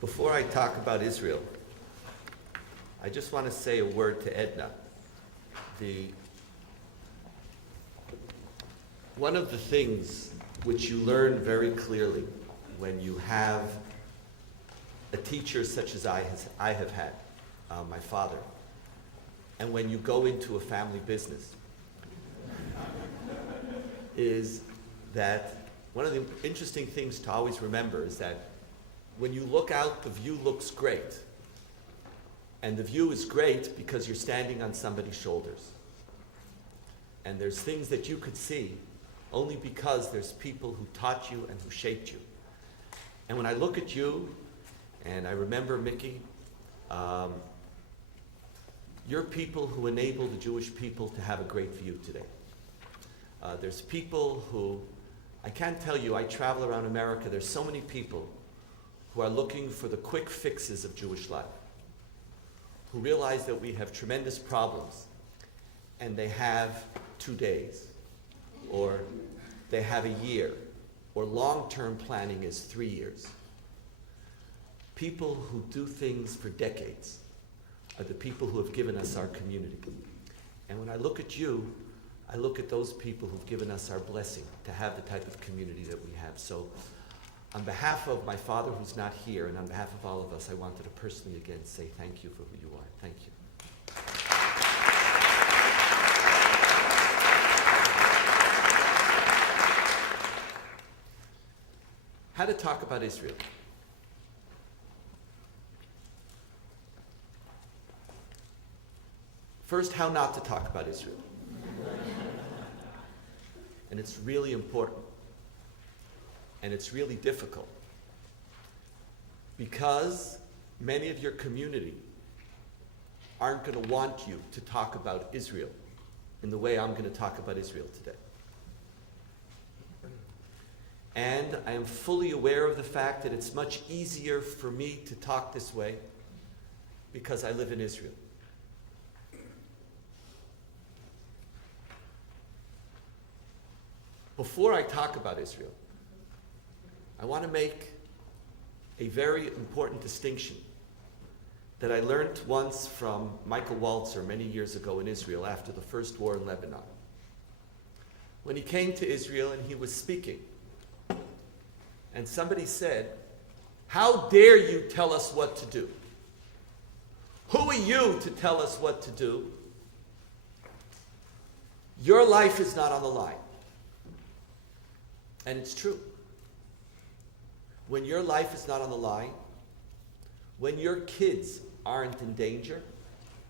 Before I talk about Israel, I just want to say a word to Edna. One of the things which you learn very clearly when you have a teacher such as I have had, my father, and when you go into a family business, is that one of the interesting things to always remember is that when you look out, the view looks great. And the view is great because you're standing on somebody's shoulders. And there's things that you could see only because there's people who taught you and who shaped you. And when I look at you, and I remember Mickey, you're people who enable the Jewish people to have a great view today. There's people who, I can't tell you, I travel around America, there's so many people who are looking for the quick fixes of Jewish life, who realize that we have tremendous problems, and they have 2 days, or they have a year, or long-term planning is 3 years. People who do things for decades are the people who have given us our community. And when I look at you, I look at those people who've given us our blessing to have the type of community that we have. So on behalf of my father who's not here, and on behalf of all of us, I wanted to personally again say thank you for who you are. Thank you. How to talk about Israel. First, how not to talk about Israel. And it's really important. And it's really difficult. Because many of your community aren't going to want you to talk about Israel in the way I'm going to talk about Israel today. And I am fully aware of the fact that it's much easier for me to talk this way because I live in Israel. Before I talk about Israel, I want to make a very important distinction that I learned once from Michael Walzer many years ago in Israel after the first war in Lebanon. When he came to Israel and he was speaking, and somebody said, "How dare you tell us what to do? Who are you to tell us what to do? Your life is not on the line." And it's true. When your life is not on the line, when your kids aren't in danger,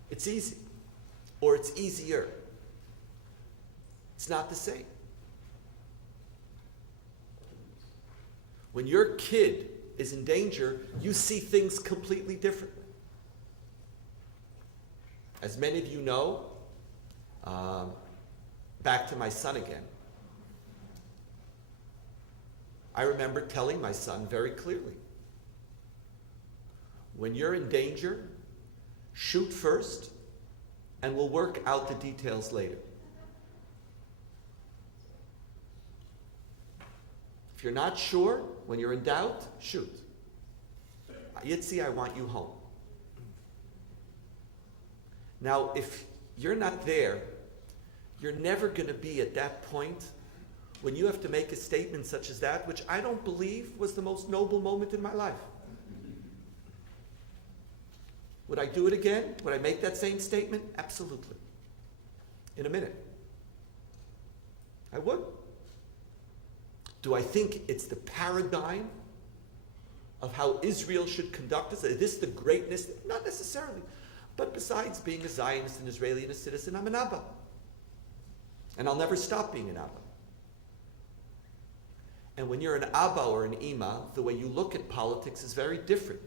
it's easy. Or it's easier. It's not the same. When your kid is in danger, you see things completely differently. As many of you know, back to my son again, I remember telling my son very clearly, when you're in danger, shoot first, and we'll work out the details later. If you're not sure, when you're in doubt, shoot. Yitzi, I want you home. Now, if you're not there, you're never going to be at that point when you have to make a statement such as that, which I don't believe was the most noble moment in my life. Would I do it again? Would I make that same statement? Absolutely. In a minute. I would. Do I think it's the paradigm of how Israel should conduct us? Is this the greatness? Not necessarily. But besides being a Zionist, an Israeli, and a citizen, I'm an Abba. And I'll never stop being an Abba. And when you're an Abba or an Ima, the way you look at politics is very different.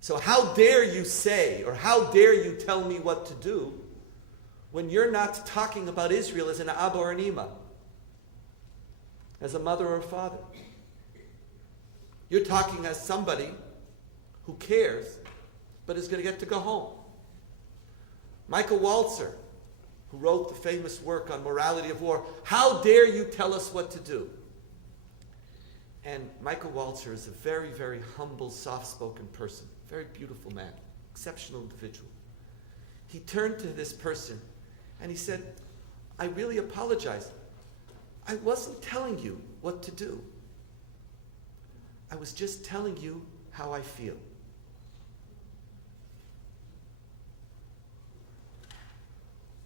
So how dare you say, or how dare you tell me what to do when you're not talking about Israel as an Abba or an Ima, as a mother or a father? You're talking as somebody who cares, but is going to get to go home. Michael Walzer, who wrote the famous work on morality of war, how dare you tell us what to do? And Michael Walzer is a very, very humble, soft-spoken person, very beautiful man, exceptional individual. He turned to this person and he said, I really apologize. I wasn't telling you what to do. I was just telling you how I feel.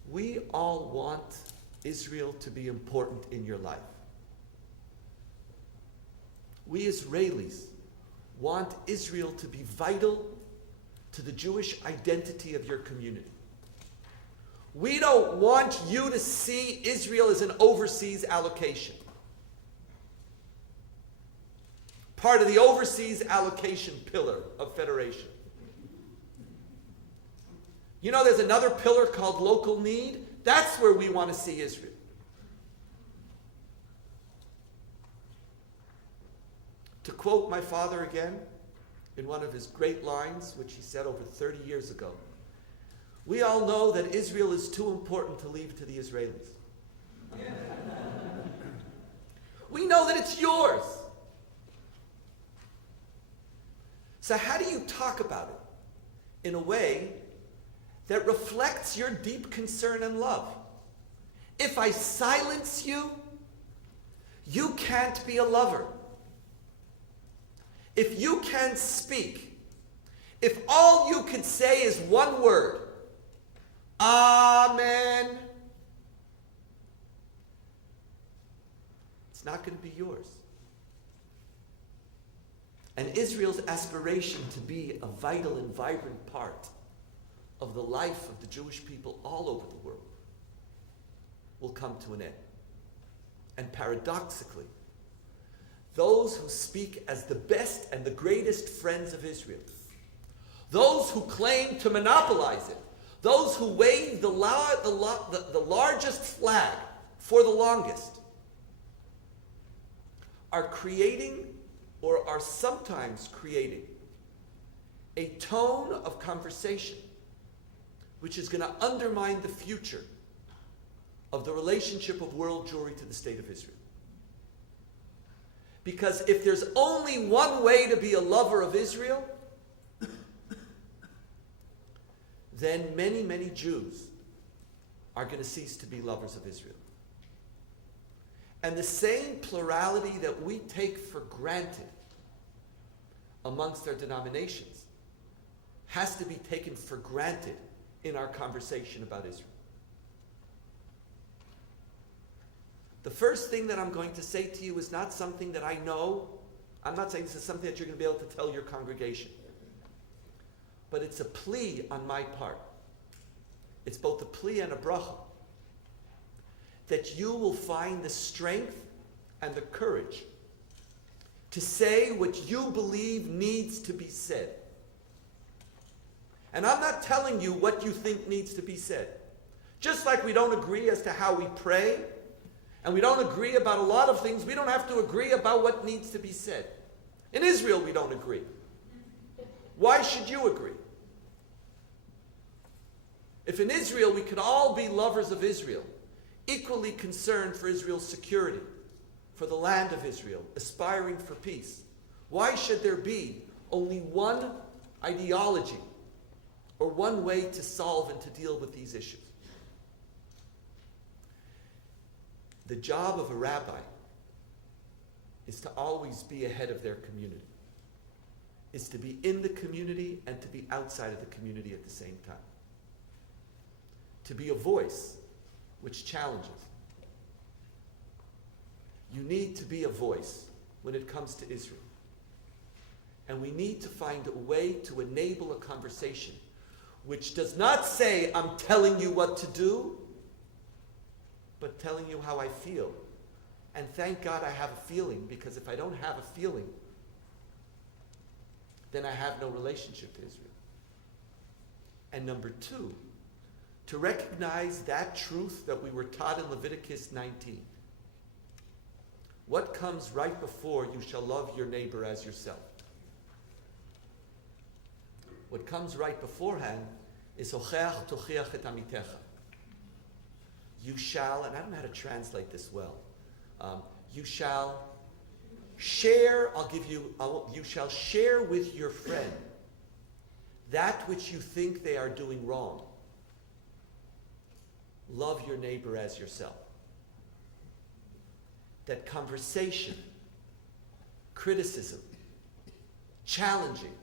We all want Israel to be important in your life. We Israelis want Israel to be vital to the Jewish identity of your community. We don't want you to see Israel as an overseas allocation. Part of the overseas allocation pillar of federation. You know, there's another pillar called local need. That's where we want to see Israel. To quote my father again, in one of his great lines, which he said over 30 years ago, we all know that Israel is too important to leave to the Israelis. We know that it's yours. So how do you talk about it in a way that reflects your deep concern and love? If I silence you, you can't be a lover. If you can't speak, if all you could say is one word, Amen, it's not going to be yours. And Israel's aspiration to be a vital and vibrant part of the life of the Jewish people all over the world will come to an end. And paradoxically, those who speak as the best and the greatest friends of Israel, those who claim to monopolize it, those who wave the largest flag for the longest, are creating, or are sometimes creating, a tone of conversation which is going to undermine the future of the relationship of world Jewry to the state of Israel. Because if there's only one way to be a lover of Israel, then many, many Jews are going to cease to be lovers of Israel. And the same plurality that we take for granted amongst our denominations has to be taken for granted in our conversation about Israel. The first thing that I'm going to say to you is not something that I know. I'm not saying this is something that you're going to be able to tell your congregation. But it's a plea on my part. It's both a plea and a bracha. That you will find the strength and the courage to say what you believe needs to be said. And I'm not telling you what you think needs to be said. Just like we don't agree as to how we pray, and we don't agree about a lot of things, we don't have to agree about what needs to be said. In Israel, we don't agree. Why should you agree? If in Israel we could all be lovers of Israel, equally concerned for Israel's security, for the land of Israel, aspiring for peace, why should there be only one ideology or one way to solve and to deal with these issues? The job of a rabbi is to always be ahead of their community, is to be in the community and to be outside of the community at the same time. To be a voice which challenges. You need to be a voice when it comes to Israel. And we need to find a way to enable a conversation which does not say, I'm telling you what to do, but telling you how I feel. And thank God I have a feeling, because if I don't have a feeling, then I have no relationship to Israel. And number two, to recognize that truth that we were taught in Leviticus 19. What comes right before you shall love your neighbor as yourself? What comes right beforehand is Ocheach tochiach et amitecha. You shall, and I don't know how to translate this well, you shall Share, you shall share with your friend that which you think they are doing wrong. Love your neighbor as yourself. That conversation, criticism, challenging,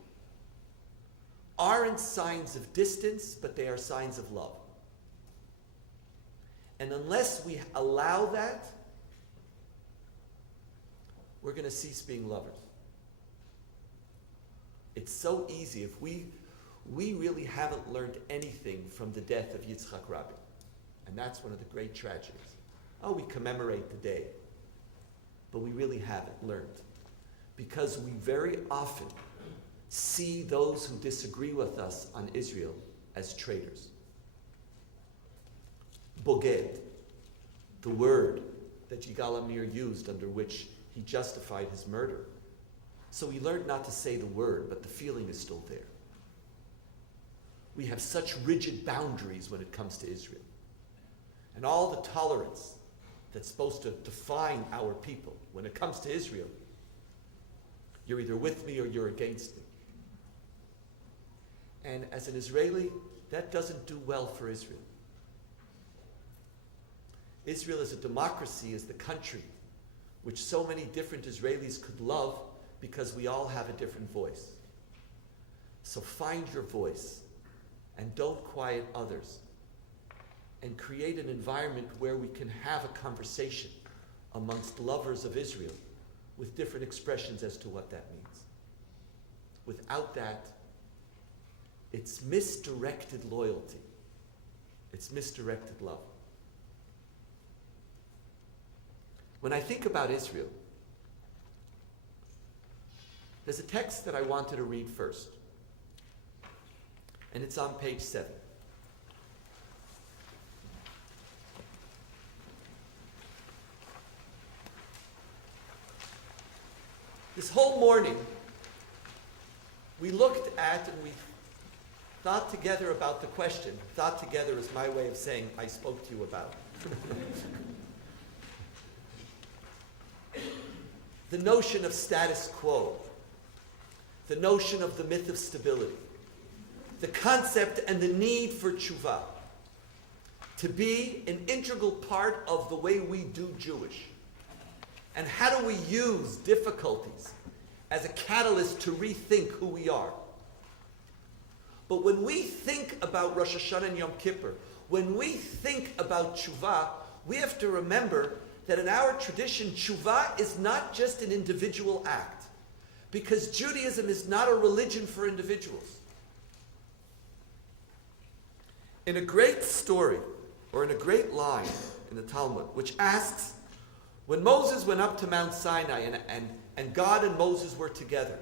aren't signs of distance, but they are signs of love. And unless we allow that, we're going to cease being lovers. It's so easy. If we really haven't learned anything from the death of Yitzchak Rabin, and that's one of the great tragedies. Oh, we commemorate the day, but we really haven't learned. Because we very often see those who disagree with us on Israel as traitors. Boged, the word that Yigal Amir used under which he justified his murder. So we learned not to say the word, but the feeling is still there. We have such rigid boundaries when it comes to Israel. And all the tolerance that's supposed to define our people. When it comes to Israel, you're either with me or you're against me. And as an Israeli, that doesn't do well for Israel. Israel as a democracy is the country which so many different Israelis could love because we all have a different voice. So find your voice and don't quiet others. And create an environment where we can have a conversation amongst lovers of Israel with different expressions as to what that means. Without that, it's misdirected loyalty. It's misdirected love. When I think about Israel, there's a text that I wanted to read first. And it's on page 7. This whole morning, we looked at and we thought together about the question. Thought together is my way of saying I spoke to you about. The notion of status quo, the notion of the myth of stability, the concept and the need for chuva to be an integral part of the way we do Jewish. And how do we use difficulties as a catalyst to rethink who we are? But when we think about Rosh Hashanah and Yom Kippur, when we think about tshuva, we have to remember that in our tradition, tshuva is not just an individual act. Because Judaism is not a religion for individuals. In a great story, or in a great line in the Talmud, which asks, when Moses went up to Mount Sinai and God and Moses were together,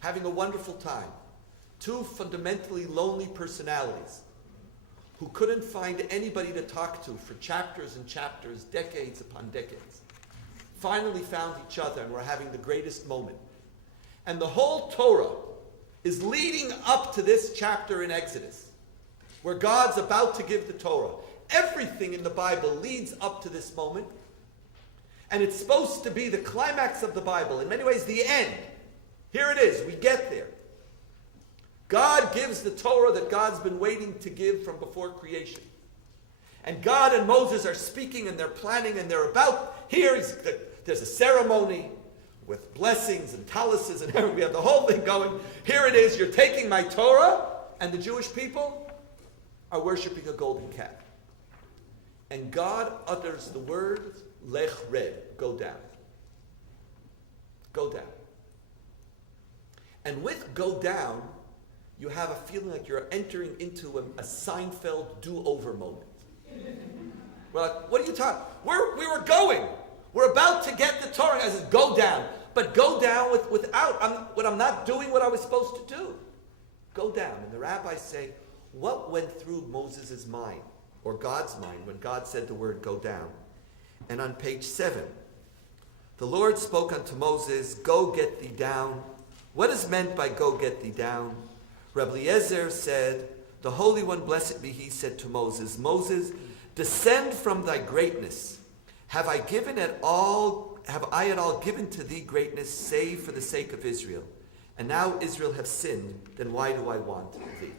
having a wonderful time, two fundamentally lonely personalities who couldn't find anybody to talk to for chapters and chapters, decades upon decades, finally found each other and were having the greatest moment. And the whole Torah is leading up to this chapter in Exodus, where God's about to give the Torah. Everything in the Bible leads up to this moment. And it's supposed to be the climax of the Bible. In many ways, the end. Here it is. We get there. God gives the Torah that God's been waiting to give from before creation. And God and Moses are speaking and they're planning and they're about. There's a ceremony with blessings and taluses and everything. We have the whole thing going. Here it is. You're taking my Torah, and the Jewish people are worshiping a golden calf. And God utters the word, lech red, go down. Go down. And with go down, you have a feeling like you're entering into a Seinfeld do-over moment. We're like, what are you talking? We were going. We're about to get the Torah. I says, go down. But go down I'm not doing what I was supposed to do. Go down. And the rabbis say, what went through Moses' mind, or God's mind, when God said the word go down? And on page 7, the Lord spoke unto Moses, go get thee down. What is meant by go get thee down? Rabbi Eliezer said, the Holy One, blessed be he, said to Moses, Moses, descend from thy greatness. Have I at all given to thee greatness, save for the sake of Israel? And now Israel have sinned, then why do I want thee?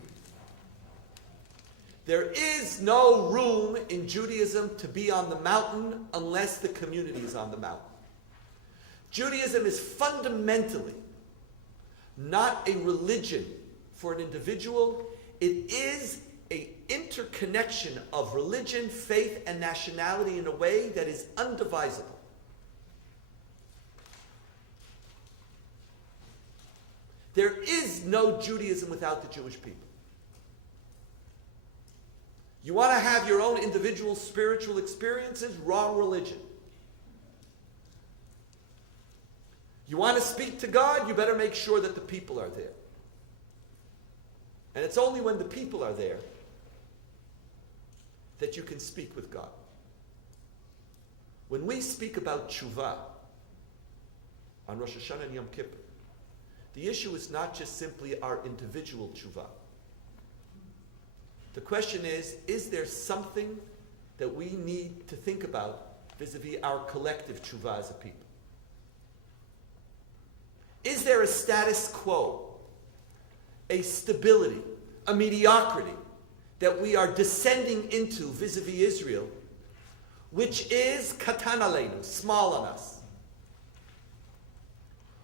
There is no room in Judaism to be on the mountain unless the community is on the mountain. Judaism is fundamentally not a religion for an individual. It is an interconnection of religion, faith, and nationality in a way that is undivisible. There is no Judaism without the Jewish people. You want to have your own individual spiritual experiences? Wrong religion. You want to speak to God? You better make sure that the people are there. And it's only when the people are there that you can speak with God. When we speak about chuva on Rosh Hashanah and Yom Kippur, the issue is not just simply our individual chuva. The question is there something that we need to think about vis-a-vis our collective chuva as a people? Is there a status quo, a stability, a mediocrity that we are descending into vis-a-vis Israel, which is katan aleinu, small on us?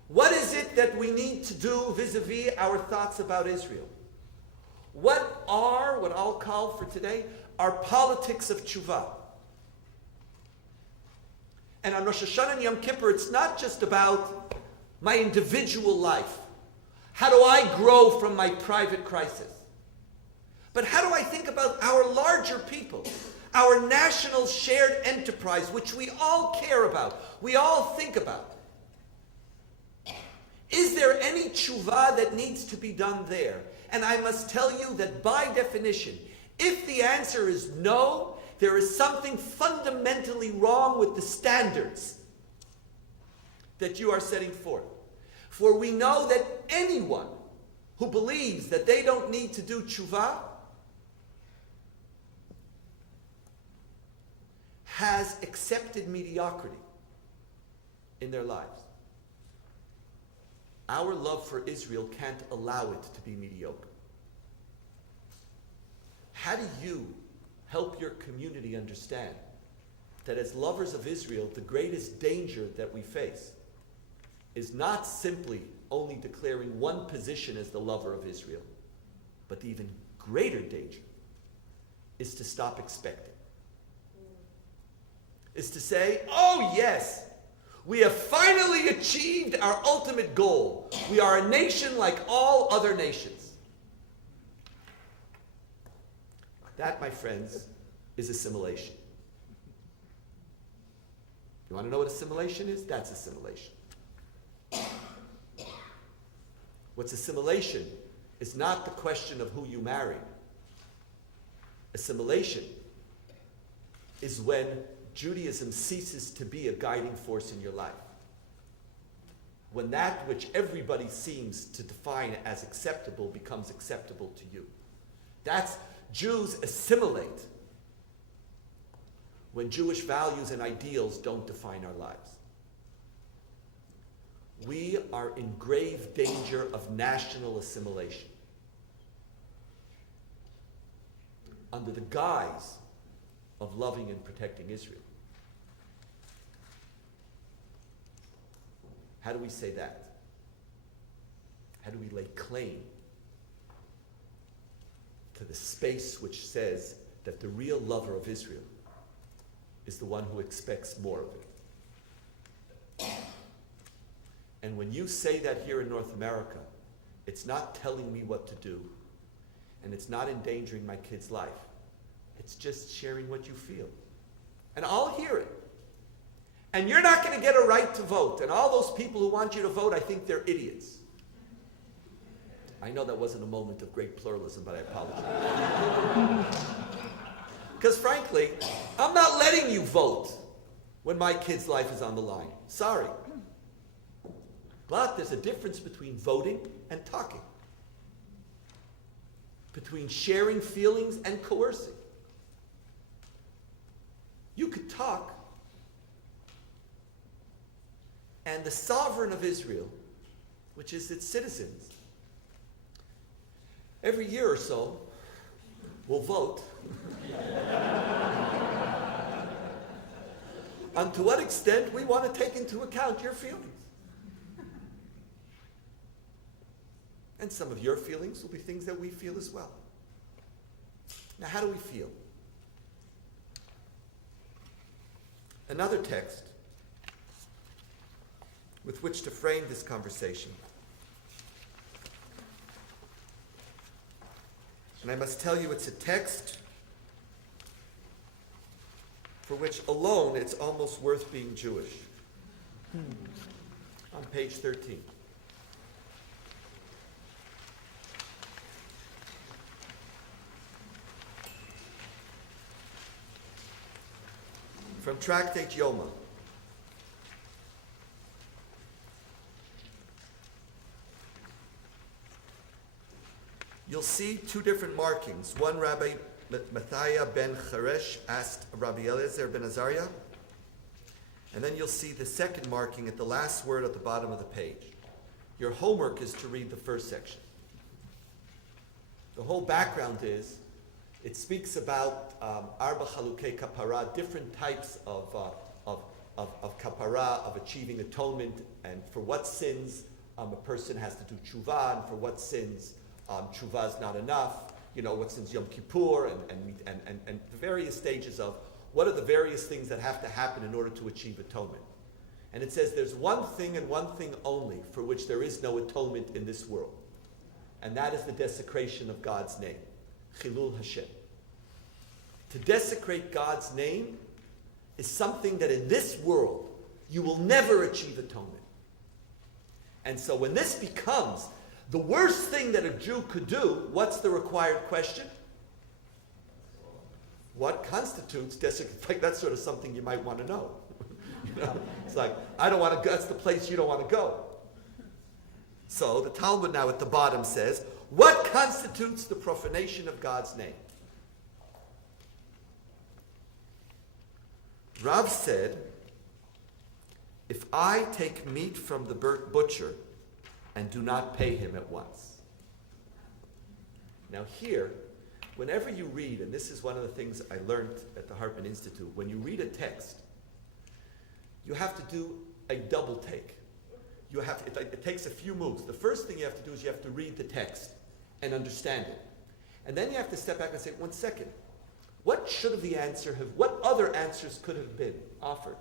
What is it that we need to do vis-a-vis our thoughts about Israel? What I'll call for today, are politics of tshuva. And on Rosh Hashanah and Yom Kippur, it's not just about my individual life. How do I grow from my private crisis? But how do I think about our larger people, our national shared enterprise, which we all care about, we all think about? Is there any tshuva that needs to be done there? And I must tell you that by definition, if the answer is no, there is something fundamentally wrong with the standards that you are setting forth. For we know that anyone who believes that they don't need to do tshuva has accepted mediocrity in their lives. Our love for Israel can't allow it to be mediocre. How do you help your community understand that as lovers of Israel, the greatest danger that we face is not simply only declaring one position as the lover of Israel, but the even greater danger is to stop expecting. Is to say, oh yes, we have finally achieved our ultimate goal. We are a nation like all other nations. That, my friends, is assimilation. You want to know what assimilation is? That's assimilation. What's assimilation is not the question of who you marry. Assimilation is when Judaism ceases to be a guiding force in your life. When that which everybody seems to define as acceptable becomes acceptable to you. That's Jews assimilate when Jewish values and ideals don't define our lives. We are in grave danger of national assimilation. Under the guise of loving and protecting Israel. How do we say that? How do we lay claim to the space which says that the real lover of Israel is the one who expects more of it? And when you say that here in North America, it's not telling me what to do, and it's not endangering my kid's life. It's just sharing what you feel. And I'll hear it. And you're not going to get a right to vote. And all those people who want you to vote, I think they're idiots. I know that wasn't a moment of great pluralism, but I apologize. Because frankly, I'm not letting you vote when my kid's life is on the line. Sorry. But there's a difference between voting and talking. Between sharing feelings and coercing. You could talk And the sovereign of Israel, which is its citizens, every year or so will vote on to what extent we want to take into account your feelings. And some of your feelings will be things that we feel as well. Now, how do we feel? Another text with which to frame this conversation. And I must tell you, it's a text for which alone it's almost worth being Jewish. On page 13. From Tractate Yoma. You'll see two different markings. One, Rabbi Matthiah ben Cheresh asked Rabbi Eliezer ben Azariah. And then you'll see the second marking at the last word at the bottom of the page. Your homework is to read the first section. The whole background is, it speaks about Arba Chalukei Kapara, different types of kapara, of achieving atonement, and for what sins a person has to do chuva, and for what sins chuva is not enough, what sins Yom Kippur, and the various stages of what are the various things that have to happen in order to achieve atonement. And it says there's one thing and one thing only for which there is no atonement in this world, and that is the desecration of God's name. Chilul Hashem. To desecrate God's name is something that in this world you will never achieve atonement. And so when this becomes the worst thing that a Jew could do, what's the required question? What constitutes desecration? Like, that's sort of something you might want to know. It's like, I don't want to go, that's the place you don't want to go. So the Talmud now at the bottom says, what constitutes the profanation of God's name? Rav said, if I take meat from the butcher and do not pay him at once. Now here, whenever you read, and this is one of the things I learned at the Hartman Institute, when you read a text, you have to do a double take. It takes a few moves. The first thing you have to do is you have to read the text and understand it. And then you have to step back and say, 1 second, what should the answer have, what other answers could have been offered?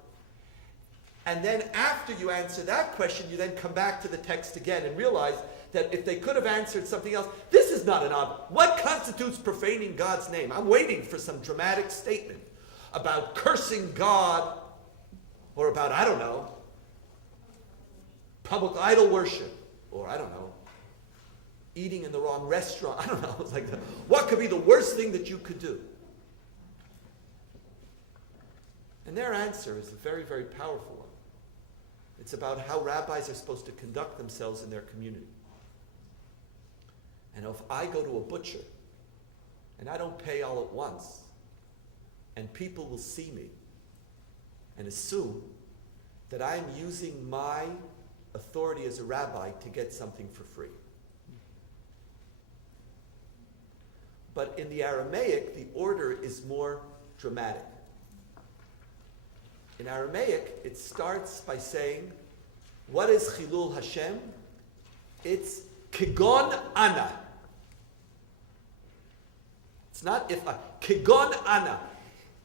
And then after you answer that question, you then come back to the text again and realize that if they could have answered something else, this is not an odd. What constitutes profaning God's name? I'm waiting for some dramatic statement about cursing God, or about, I don't know, public idol worship, or I don't know, eating in the wrong restaurant. I don't know. It's like, what could be the worst thing that you could do? And their answer is a very, very powerful one. It's about how rabbis are supposed to conduct themselves in their community. And if I go to a butcher and I don't pay all at once, and people will see me and assume that I'm using my authority as a rabbi to get something for free. But in the Aramaic, the order is more dramatic. In Aramaic, it starts by saying, what is Chilul Hashem? It's Kigon Ana. It's not if Kigon Ana.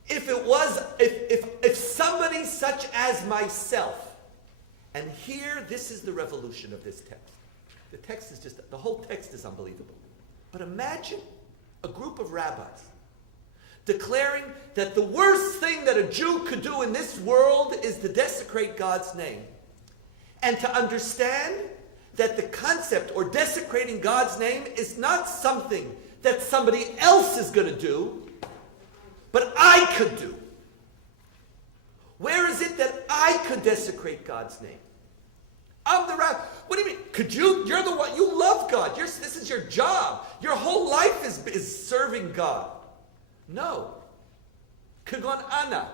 If somebody such as myself, and here, this is the revolution of this text. The text is just, the whole text is unbelievable. But imagine a group of rabbis declaring that the worst thing that a Jew could do in this world is to desecrate God's name. And to understand that the concept or desecrating God's name is not something that somebody else is going to do, but I could do. Where is it that I could desecrate God's name? I'm the rabbi. What do you mean? Could you? You're the one. You love God. This is your job. Your whole life is serving God. No. Kagon Ana.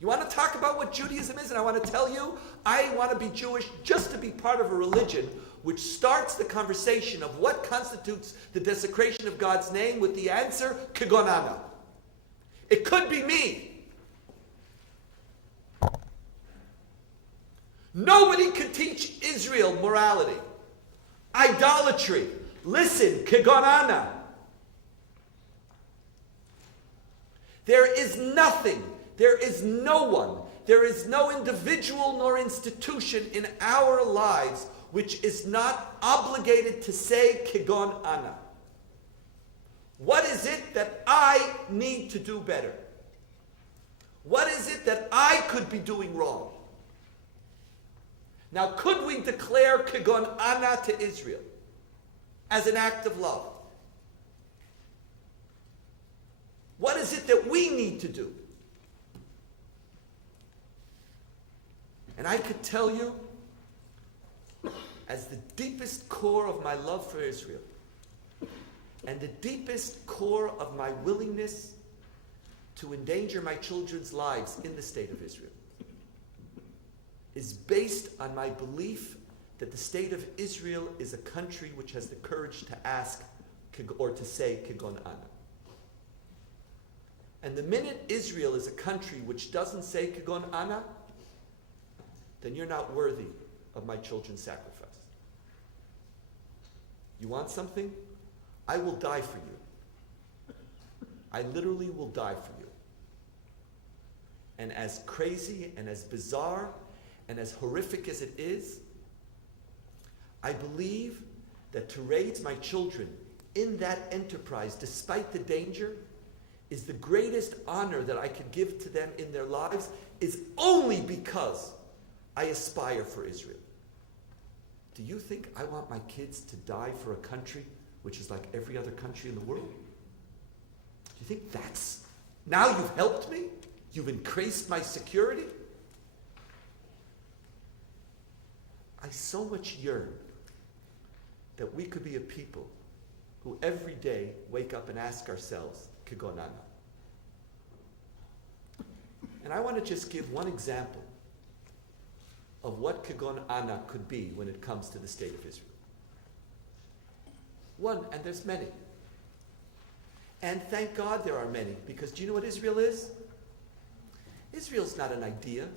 You want to talk about what Judaism is? And I want to tell you, I want to be Jewish just to be part of a religion which starts the conversation of what constitutes the desecration of God's name with the answer, Kegonana. It could be me. Nobody could teach Israel morality. Idolatry. Listen, Kegonana. There is nothing, there is no one, there is no individual nor institution in our lives which is not obligated to say Kegon Ana. What is it that I need to do better? What is it that I could be doing wrong? Now, could we declare Kegon Ana to Israel as an act of love? What is it that we need to do? And I could tell you, as the deepest core of my love for Israel, and the deepest core of my willingness to endanger my children's lives in the state of Israel, is based on my belief that the state of Israel is a country which has the courage to ask or to say Kegon Ana. And the minute Israel is a country which doesn't say Kegon Ana, then you're not worthy of my children's sacrifice. You want something? I will die for you. I literally will die for you. And as crazy and as bizarre and as horrific as it is, I believe that to raise my children in that enterprise, despite the danger, is the greatest honor that I could give to them in their lives, is only because I aspire for Israel. Do you think I want my kids to die for a country which is like every other country in the world? Do you think that's... Now you've helped me? You've increased my security? I so much yearn that we could be a people who every day wake up and ask ourselves, Kegon Ana. And I want to just give one example of what Kegon Ana could be when it comes to the state of Israel. One, and there's many. And thank God there are many, because do you know what Israel is? Israel's not an idea.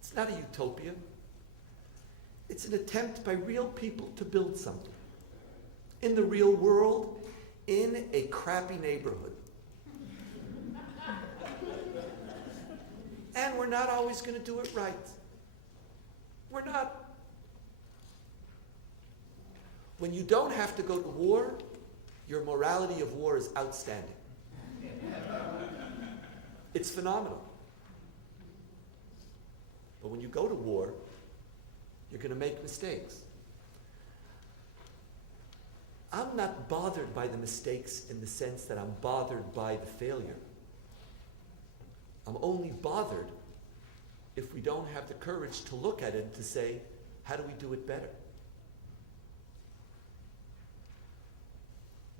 It's not a utopia. It's an attempt by real people to build something. In the real world, in a crappy neighborhood. And we're not always going to do it right. We're not. When you don't have to go to war, your morality of war is outstanding. It's phenomenal. But when you go to war, you're going to make mistakes. I'm not bothered by the mistakes in the sense that I'm bothered by the failure. I'm only bothered if we don't have the courage to look at it and to say, how do we do it better?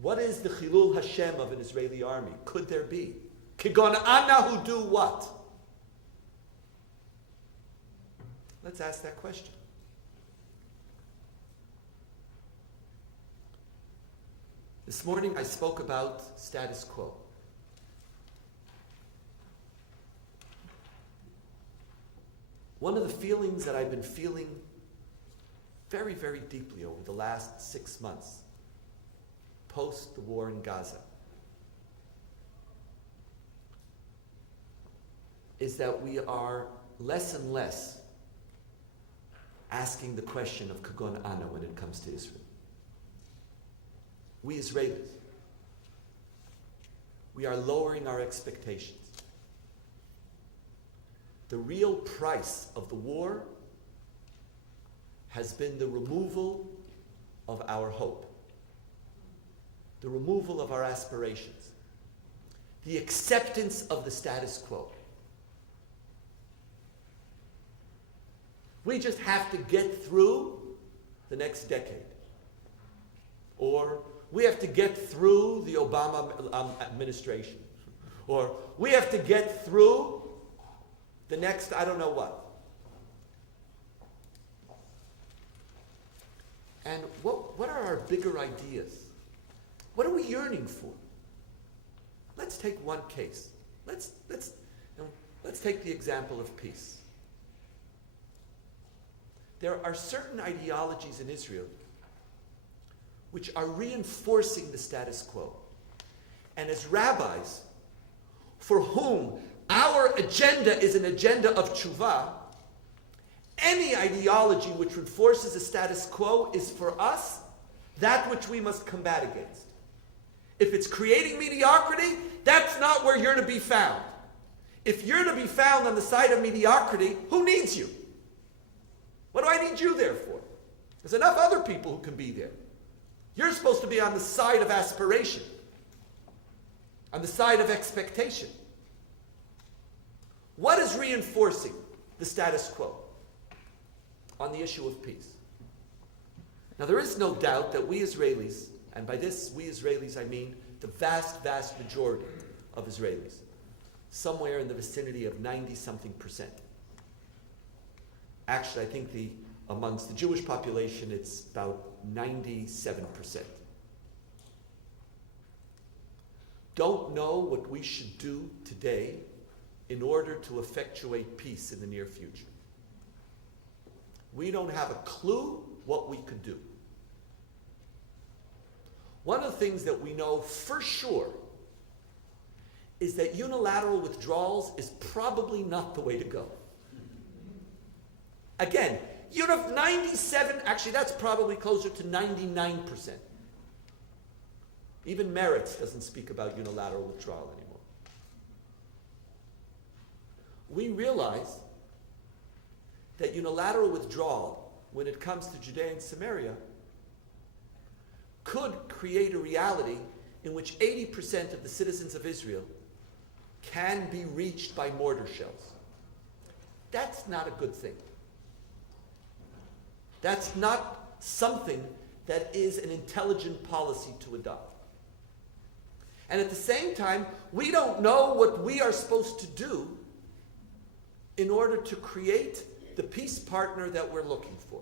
What is the Chilul Hashem of an Israeli army? Could there be? Kegon Ana who do what? Let's ask that question. This morning I spoke about status quo. One of the feelings that I've been feeling very, very deeply over the last 6 months, post the war in Gaza, is that we are less and less asking the question of Kegon Ana when it comes to Israel. We Israelis, we are lowering our expectations. The real price of the war has been the removal of our hope, the removal of our aspirations, the acceptance of the status quo. We just have to get through the next decade. Or we have to get through the Obama administration. Or we have to get through the next I don't know what. And what are our bigger ideas? What are we yearning for? Let's take one case. Let's take the example of peace. There are certain ideologies in Israel which are reinforcing the status quo. And as rabbis, for whom our agenda is an agenda of chuva, any ideology which reinforces the status quo is for us that which we must combat against. If it's creating mediocrity, that's not where you're to be found. If you're to be found on the side of mediocrity, who needs you? What do I need you there for? There's enough other people who can be there. You're supposed to be on the side of aspiration, on the side of expectation. What is reinforcing the status quo on the issue of peace? Now, there is no doubt that we Israelis, and by this we Israelis I mean the vast, vast majority of Israelis, somewhere in the vicinity of 90-something%. Actually, I think amongst the Jewish population, it's about 97%. Don't know what we should do today in order to effectuate peace in the near future. We don't have a clue what we could do. One of the things that we know for sure is that unilateral withdrawals is probably not the way to go. Again, you have 97, actually that's probably closer to 99%. Even Meretz doesn't speak about unilateral withdrawal anymore. We realize that unilateral withdrawal, when it comes to Judea and Samaria, could create a reality in which 80% of the citizens of Israel can be reached by mortar shells. That's not a good thing. That's not something that is an intelligent policy to adopt. And at the same time, we don't know what we are supposed to do in order to create the peace partner that we're looking for.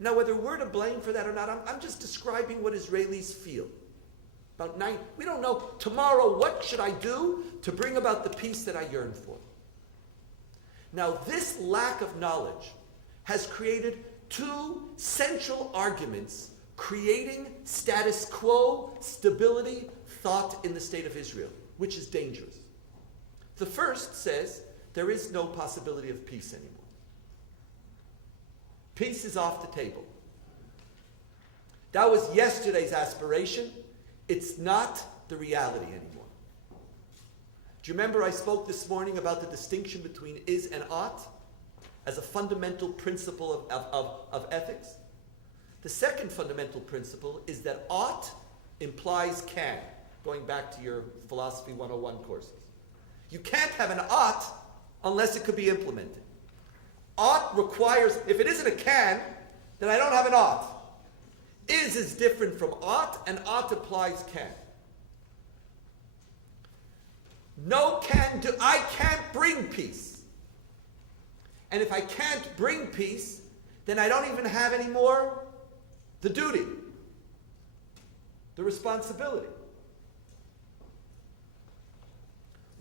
Now, whether we're to blame for that or not, I'm just describing what Israelis feel. We don't know tomorrow what should I do to bring about the peace that I yearn for. Now, this lack of knowledge has created two central arguments creating status quo, stability, thought in the state of Israel, which is dangerous. The first says there is no possibility of peace anymore. Peace is off the table. That was yesterday's aspiration. It's not the reality anymore. Do you remember I spoke this morning about the distinction between is and ought as a fundamental principle of ethics? The second fundamental principle is that ought implies can, going back to your Philosophy 101 courses. You can't have an ought unless it could be implemented. Ought requires, if it isn't a can, then I don't have an ought. Is different from ought, and ought applies can. No can do, I can't bring peace. And if I can't bring peace, then I don't even have anymore the duty, the responsibility.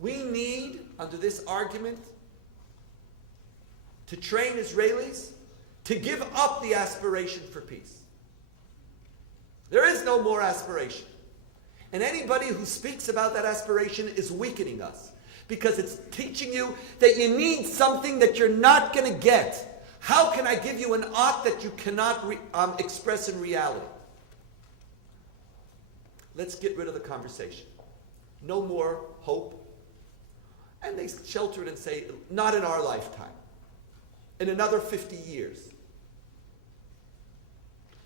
We need, under this argument, to train Israelis to give up the aspiration for peace. There is no more aspiration. And anybody who speaks about that aspiration is weakening us, because it's teaching you that you need something that you're not going to get. How can I give you an ought that you cannot express in reality? Let's get rid of the conversation. No more hope. And they shelter it and say, not in our lifetime. In another 50 years.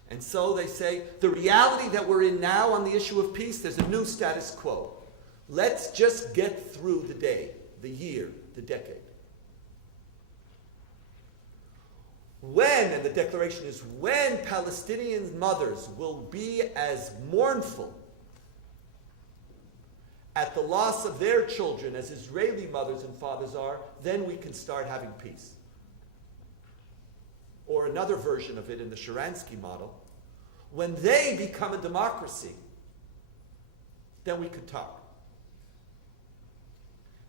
And so they say, the reality that we're in now on the issue of peace, there's a new status quo. Let's just get through the day, the year, the decade. When, and the declaration is, when Palestinian mothers will be as mournful at the loss of their children as Israeli mothers and fathers are, then we can start having peace. Or another version of it in the Sharansky model, when they become a democracy, then we could talk.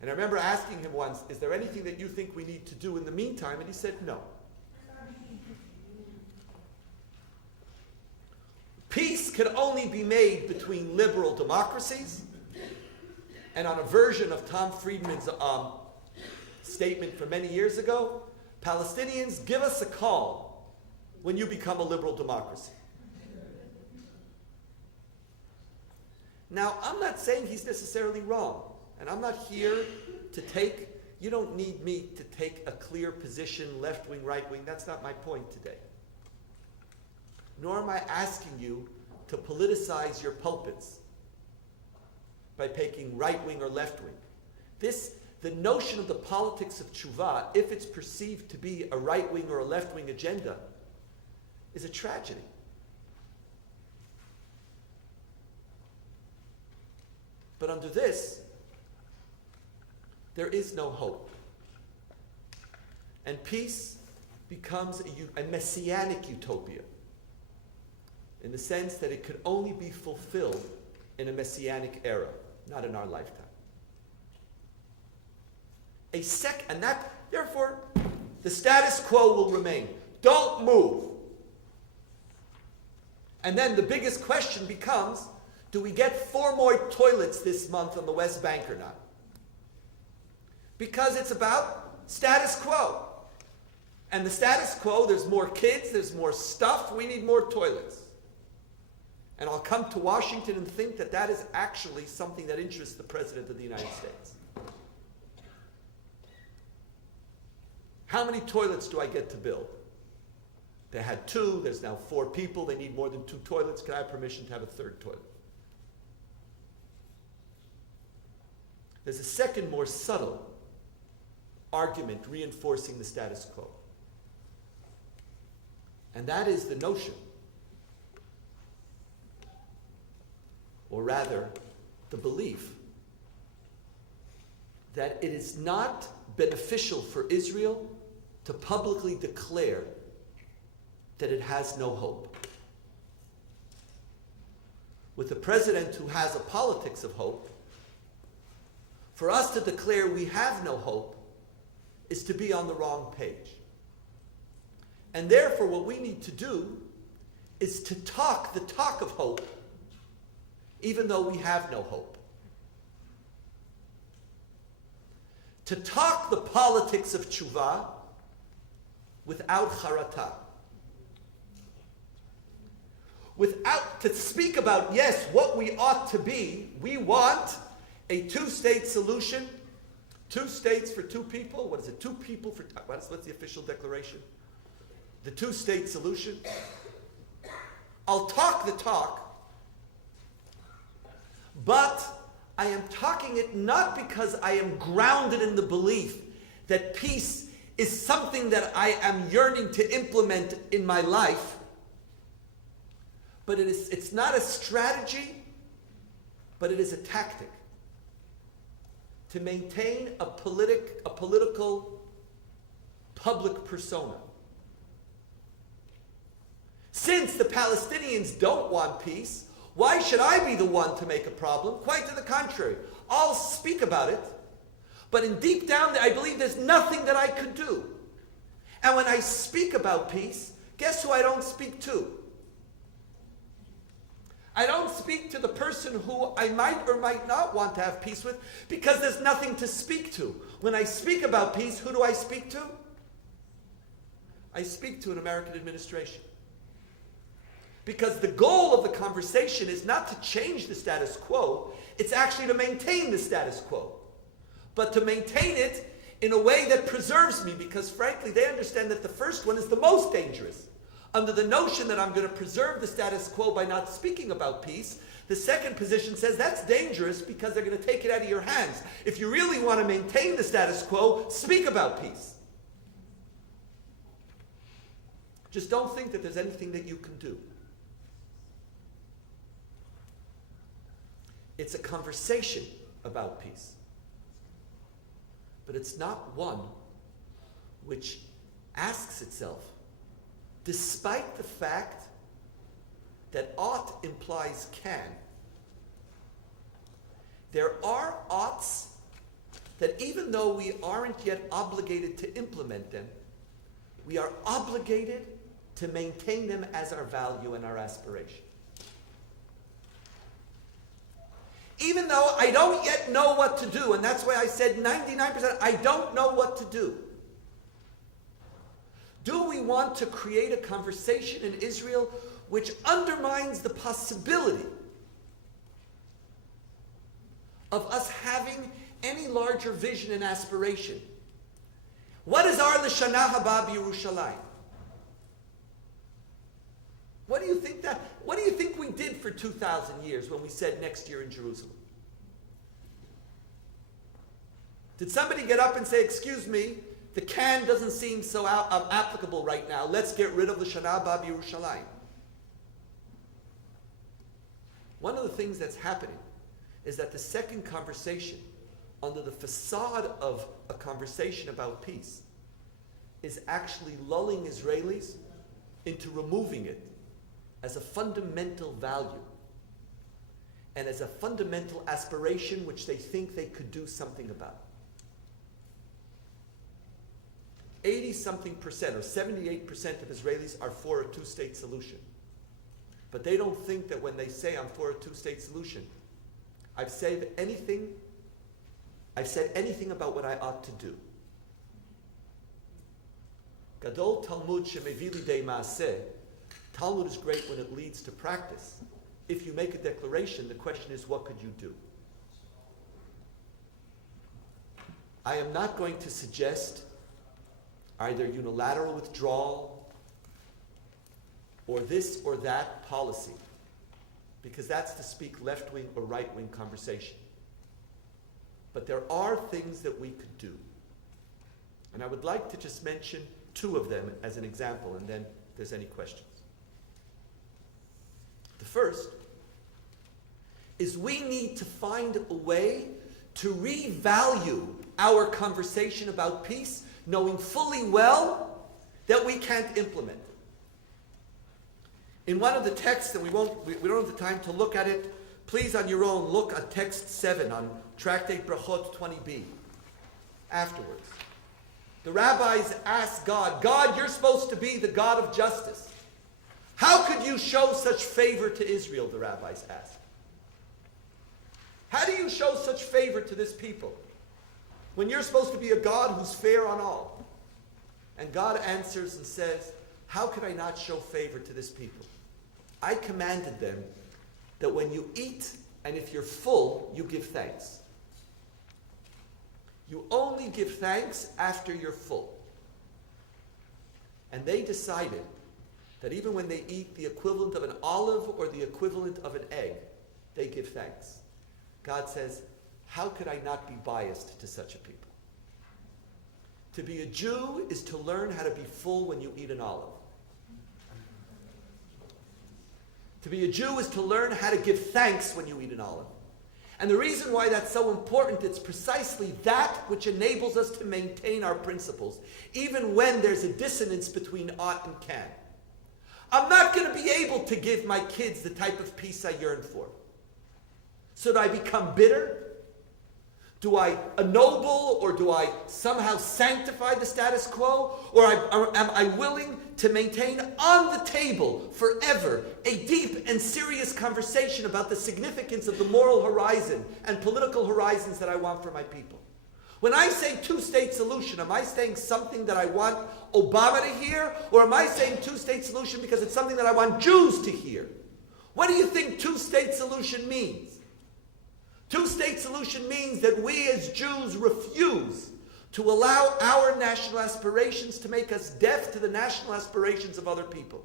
And I remember asking him once, is there anything that you think we need to do in the meantime? And he said, no. Peace can only be made between liberal democracies, and on a version of Tom Friedman's statement from many years ago, Palestinians, give us a call when you become a liberal democracy. Now, I'm not saying he's necessarily wrong, and I'm not here to take, you don't need me to take a clear position, left wing, right wing. That's not my point today. Nor am I asking you to politicize your pulpits by picking right wing or left wing. The notion of the politics of chuva, if it's perceived to be a right wing or a left wing agenda, is a tragedy. But under this, there is no hope. And peace becomes a messianic utopia, in the sense that it could only be fulfilled in a messianic era, not in our lifetime. Therefore, the status quo will remain. Don't move. And then the biggest question becomes, do we get 4 more toilets this month on the West Bank or not? Because it's about status quo. And the status quo, there's more kids, there's more stuff, we need more toilets. And I'll come to Washington and think that that is actually something that interests the President of the United States. How many toilets do I get to build? They had 2, there's now 4 people, they need more than 2 toilets. Can I have permission to have a 3rd toilet? There's a second, more subtle argument reinforcing the status quo. And that is the notion, or rather, the belief, that it is not beneficial for Israel to publicly declare that it has no hope. With a president who has a politics of hope, for us to declare we have no hope is to be on the wrong page. And therefore, what we need to do is to talk the talk of hope, even though we have no hope. To talk the politics of chuva without charata. To speak about, yes, what we ought to be. We want a 2-state solution. 2 states for 2 people. What is it? 2 people for... What's the official declaration? The 2-state solution. I'll talk the talk, but I am talking it not because I am grounded in the belief that peace is something that I am yearning to implement in my life, but it's not a strategy, but it is a tactic to maintain a political public persona. Since the Palestinians don't want peace, why should I be the one to make a problem? Quite to the contrary. I'll speak about it, but in deep down, I believe there's nothing that I could do. And when I speak about peace, guess who I don't speak to? I don't speak to the person who I might or might not want to have peace with, because there's nothing to speak to. When I speak about peace, who do I speak to? I speak to an American administration. Because the goal of the conversation is not to change the status quo, it's actually to maintain the status quo. But to maintain it in a way that preserves me, because frankly, they understand that the first one is the most dangerous. Under the notion that I'm going to preserve the status quo by not speaking about peace, the second position says that's dangerous because they're going to take it out of your hands. If you really want to maintain the status quo, speak about peace. Just don't think that there's anything that you can do. It's a conversation about peace. But it's not one which asks itself, despite the fact that ought implies can, there are oughts that even though we aren't yet obligated to implement them, we are obligated to maintain them as our value and our aspiration. Even though I don't yet know what to do, and that's why I said 99%, I don't know what to do. Do we want to create a conversation in Israel which undermines the possibility of us having any larger vision and aspiration? What is our L'Shana Haba B'Yerushalayim? What do you think we did for 2,000 years when we said next year in Jerusalem? Did somebody get up and say, excuse me, the can doesn't seem so applicable right now. Let's get rid of L'Shana Haba B'Yerushalayim. One of the things that's happening is that the second conversation, under the facade of a conversation about peace, is actually lulling Israelis into removing it as a fundamental value and as a fundamental aspiration which they think they could do something about. 80-something percent or 78% of Israelis are for a two-state solution. But they don't think that when they say I'm for a two-state solution, I've said anything about what I ought to do. Gadol Talmud shemevi lidei maaseh. Talmud is great when it leads to practice. If you make a declaration, the question is, what could you do? I am not going to suggest either unilateral withdrawal or this or that policy, because that's to speak left-wing or right-wing conversation. But there are things that we could do. And I would like to just mention two of them as an example, and then if there's any questions. The first is we need to find a way to revalue our conversation about peace, knowing fully well that we can't implement. In one of the texts, and we don't have the time to look at it, please on your own look at text 7 on Tractate Brachot 20b. Afterwards, the rabbis ask God, you're supposed to be the God of justice. How could you show such favor to Israel, the rabbis ask. How do you show such favor to this people when you're supposed to be a God who's fair on all? And God answers and says, how could I not show favor to this people? I commanded them that when you eat and if you're full, you give thanks. You only give thanks after you're full. And they decided that even when they eat the equivalent of an olive or the equivalent of an egg, they give thanks. God says, how could I not be biased to such a people? To be a Jew is to learn how to be full when you eat an olive. To be a Jew is to learn how to give thanks when you eat an olive. And the reason why that's so important, it's precisely that which enables us to maintain our principles, even when there's a dissonance between ought and can. I'm not going to be able to give my kids the type of peace I yearn for. So do I become bitter? Do I ennoble or do I somehow sanctify the status quo? Or am I willing to maintain on the table forever a deep and serious conversation about the significance of the moral horizon and political horizons that I want for my people? When I say two-state solution, am I saying something that I want Obama to hear? Or am I saying two-state solution because it's something that I want Jews to hear? What do you think two-state solution means? Two-state solution means that we as Jews refuse to allow our national aspirations to make us deaf to the national aspirations of other people.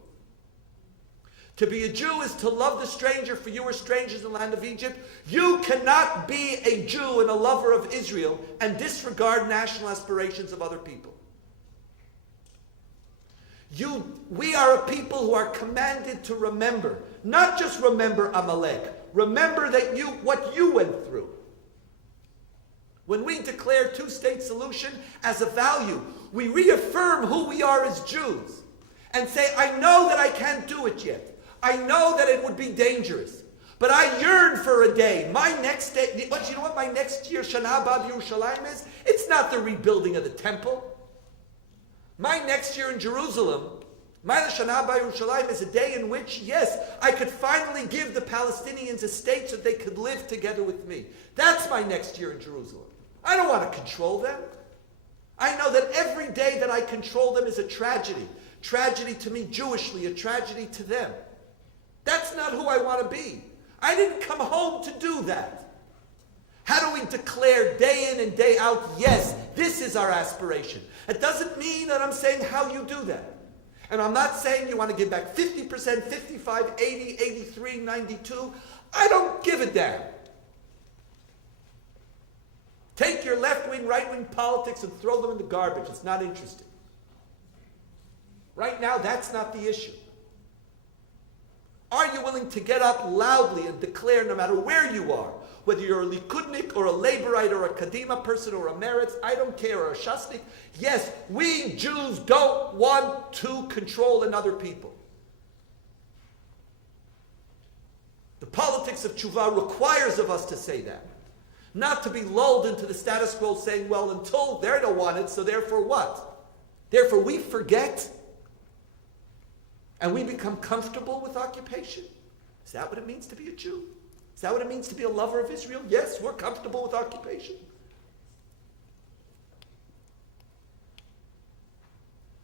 To be a Jew is to love the stranger, for you were strangers in the land of Egypt. You cannot be a Jew and a lover of Israel and disregard national aspirations of other people. We are a people who are commanded to remember, not just remember Amalek, remember that what you went through. When we declare two-state solution as a value, we reaffirm who we are as Jews and say, I know that I can't do it yet. I know that it would be dangerous. But I yearn for a day. My next day, but you know what my next year, Shana Haba Yerushalayim is? It's not the rebuilding of the temple. My next year in Jerusalem, my Shana Haba Yerushalayim is a day in which, yes, I could finally give the Palestinians a state so they could live together with me. That's my next year in Jerusalem. I don't want to control them. I know that every day that I control them is a tragedy. Tragedy to me Jewishly, a tragedy to them. That's not who I want to be. I didn't come home to do that. How do we declare day in and day out, yes, this is our aspiration? It doesn't mean that I'm saying how you do that. And I'm not saying you want to give back 50%, 55, 80, 83, 92. I don't give a damn. Take your left-wing, right-wing politics and throw them in the garbage. It's not interesting. Right now, that's not the issue. Are you willing to get up loudly and declare, no matter where you are, whether you're a Likudnik or a Laborite or a Kadima person or a Meretz, I don't care, or a Shasnik, yes, we Jews don't want to control another people. The politics of chuva requires of us to say that. Not to be lulled into the status quo saying, well, until they don't want it, so therefore what? Therefore we forget and we become comfortable with occupation. Is that what it means to be a Jew? Is that what it means to be a lover of Israel? Yes, we're comfortable with occupation.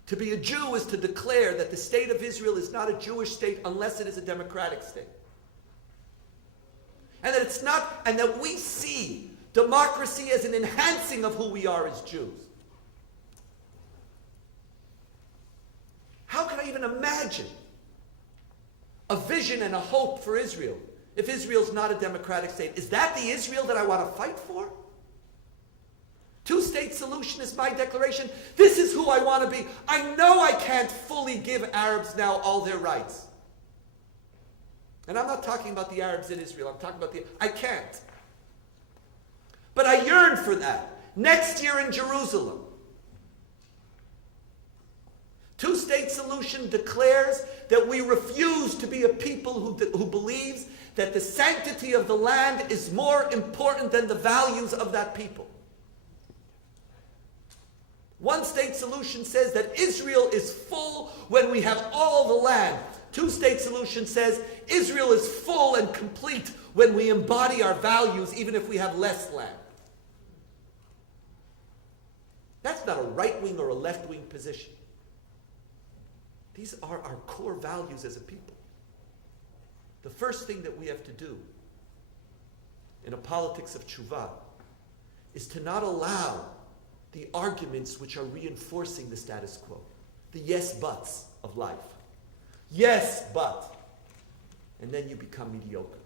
To be a Jew is to declare that the state of Israel is not a Jewish state unless it is a democratic state. And that it's not, and that we see democracy as an enhancing of who we are as Jews. How can I even imagine a vision and a hope for Israel if Israel's not a democratic state? Is that the Israel that I want to fight for? Two-state solution is my declaration. This is who I want to be. I know I can't fully give Arabs now all their rights. And I'm not talking about the Arabs in Israel. I'm talking about I can't. But I yearn for that. Next year in Jerusalem. Two-state solution declares that we refuse to be a people who believes that the sanctity of the land is more important than the values of that people. One-state solution says that Israel is full when we have all the land. Two-state solution says Israel is full and complete when we embody our values, even if we have less land. That's not a right-wing or a left-wing position. These are our core values as a people. The first thing that we have to do in a politics of tshuva is to not allow the arguments which are reinforcing the status quo, the yes buts of life. Yes, but. And then you become mediocre.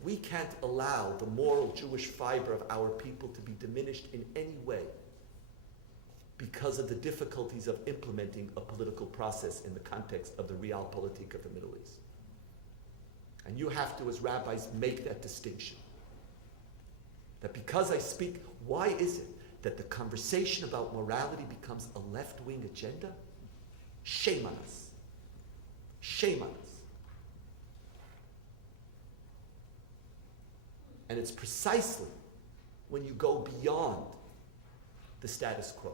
We can't allow the moral Jewish fiber of our people to be diminished in any way because of the difficulties of implementing a political process in the context of the realpolitik of the Middle East. And you have to, as rabbis, make that distinction. That because I speak, why is it that the conversation about morality becomes a left-wing agenda? Shame on us. Shame on us. And it's precisely when you go beyond the status quo,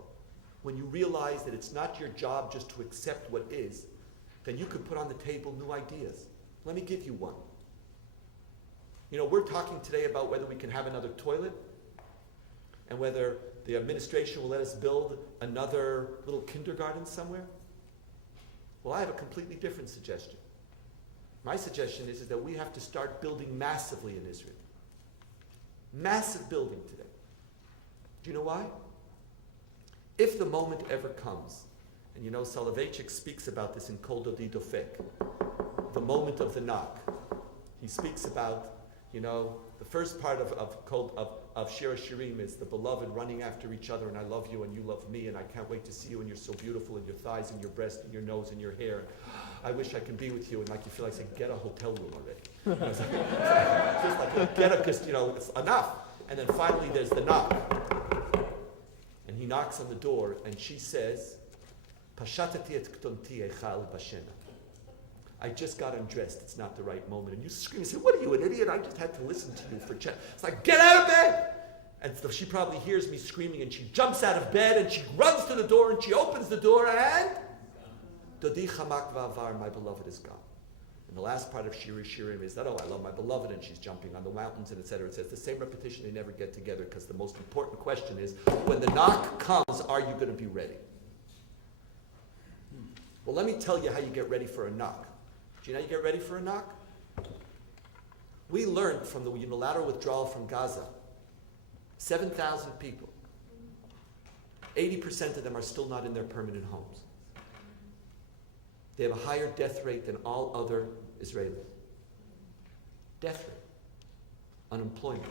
when you realize that it's not your job just to accept what is, then you could put on the table new ideas. Let me give you one. You know, we're talking today about whether we can have another toilet and whether the administration will let us build another little kindergarten somewhere. Well, I have a completely different suggestion. My suggestion is that we have to start building massively in Israel. Massive building today. Do you know why? If the moment ever comes, and you know Soloveitchik speaks about this in Kol Dodi Dofek, the moment of the knock. He speaks about, you know, the first part of Shir HaShirim is the beloved running after each other, and I love you and you love me, and I can't wait to see you, and you're so beautiful, and your thighs and your breast and your nose and your hair. I wish I can be with you, and like you feel like saying, get a hotel room already. Just like, get a, because, you know, it's enough. And then finally there's the knock. And he knocks on the door, and she says, Pashatati et ktonti echal bashena. I just got undressed. It's not the right moment. And you scream and say, what are you, an idiot? I just had to listen to you for chat. It's like, get out of bed! And so she probably hears me screaming, and she jumps out of bed, and she runs to the door, and she opens the door, and Dodi chamak va'avar, my beloved is gone. And the last part of Shiri Shirim is that, oh, I love my beloved, and she's jumping on the mountains, and etc. It says the same repetition, they never get together, because the most important question is, when the knock comes, are you going to be ready? Well, let me tell you how you get ready for a knock. Do you know how you get ready for a knock? We learned from the unilateral withdrawal from Gaza, 7,000 people. 80% of them are still not in their permanent homes. They have a higher death rate than all other Israelis. Death rate. Unemployment.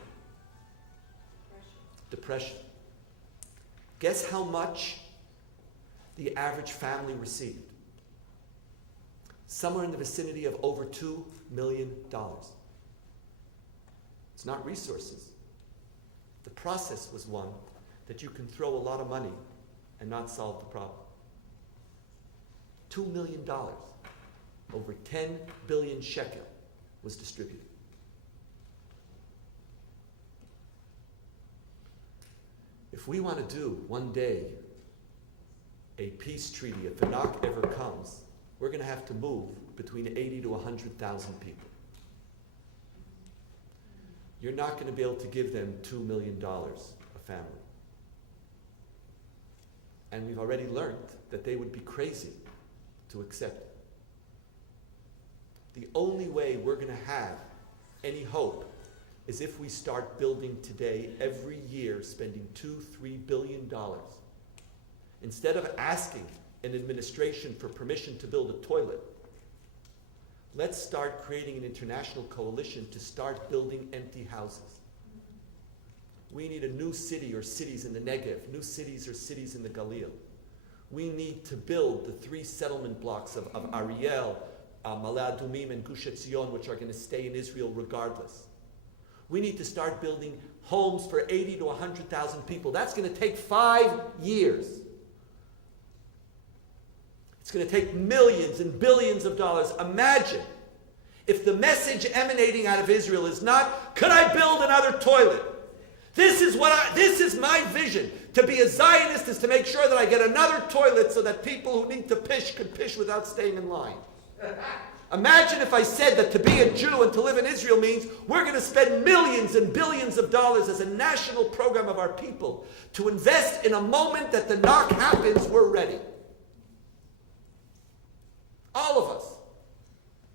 Depression. Guess how much the average family received? Somewhere in the vicinity of over $2 million. It's not resources. The process was one that you can throw a lot of money and not solve the problem. $2 million, over 10 billion shekel, was distributed. If we want to do one day a peace treaty, if a knock ever comes, we're going to have to move between 80 to 100,000 people. You're not going to be able to give them $2 million a family. And we've already learned that they would be crazy to accept it. The only way we're going to have any hope is if we start building today, every year, spending $2-3 billion. Instead of asking an administration for permission to build a toilet, let's start creating an international coalition to start building empty houses. We need a new city or cities in the Negev, new cities or cities in the Galil. We need to build the 3 settlement blocks of Ariel, Ma'ale Adumim, and Gush Etzion, which are going to stay in Israel regardless. We need to start building homes for 80 to 100,000 people. That's going to take 5 years. It's going to take millions and billions of dollars. Imagine if the message emanating out of Israel is not, could I build another toilet? This is my vision. To be a Zionist is to make sure that I get another toilet so that people who need to pish can pish without staying in line. Imagine if I said that to be a Jew and to live in Israel means we're going to spend millions and billions of dollars as a national program of our people to invest in a moment that the knock happens, we're ready. All of us.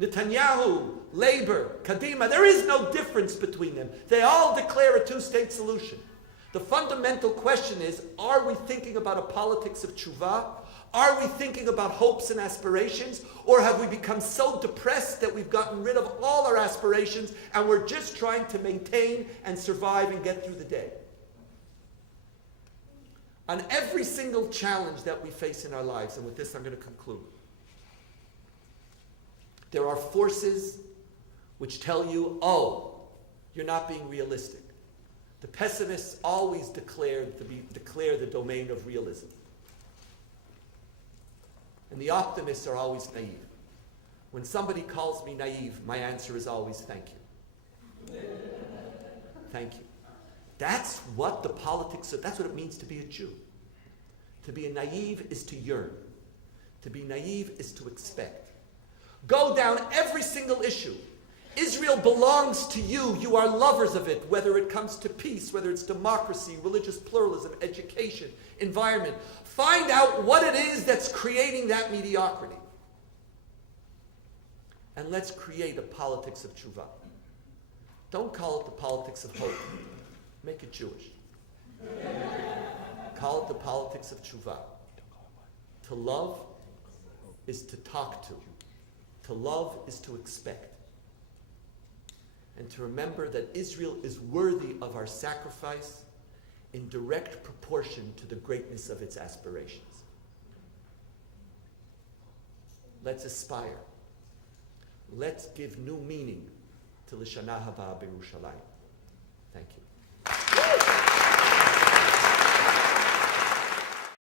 Netanyahu, Labor, Kadima, there is no difference between them. They all declare a 2-state solution. The fundamental question is, are we thinking about a politics of chuva? Are we thinking about hopes and aspirations? Or have we become so depressed that we've gotten rid of all our aspirations and we're just trying to maintain and survive and get through the day? On every single challenge that we face in our lives, and with this I'm going to conclude, there are forces which tell you, oh, you're not being realistic. The pessimists always declare the domain of realism. And the optimists are always naive. When somebody calls me naive, my answer is always thank you. Thank you. That's what the politics of, that's what it means to be a Jew. To be a naive is to yearn. To be naive is to expect. Go down every single issue. Israel belongs to you. You are lovers of it, whether it comes to peace, whether it's democracy, religious pluralism, education, environment. Find out what it is that's creating that mediocrity. And let's create a politics of tshuva. Don't call it the politics of hope. Make it Jewish. Call it the politics of tshuva. To love is to talk to. To love is to expect. And to remember that Israel is worthy of our sacrifice in direct proportion to the greatness of its aspirations. Let's aspire. Let's give new meaning to L'Shana Haba B'Yerushalayim. Thank you.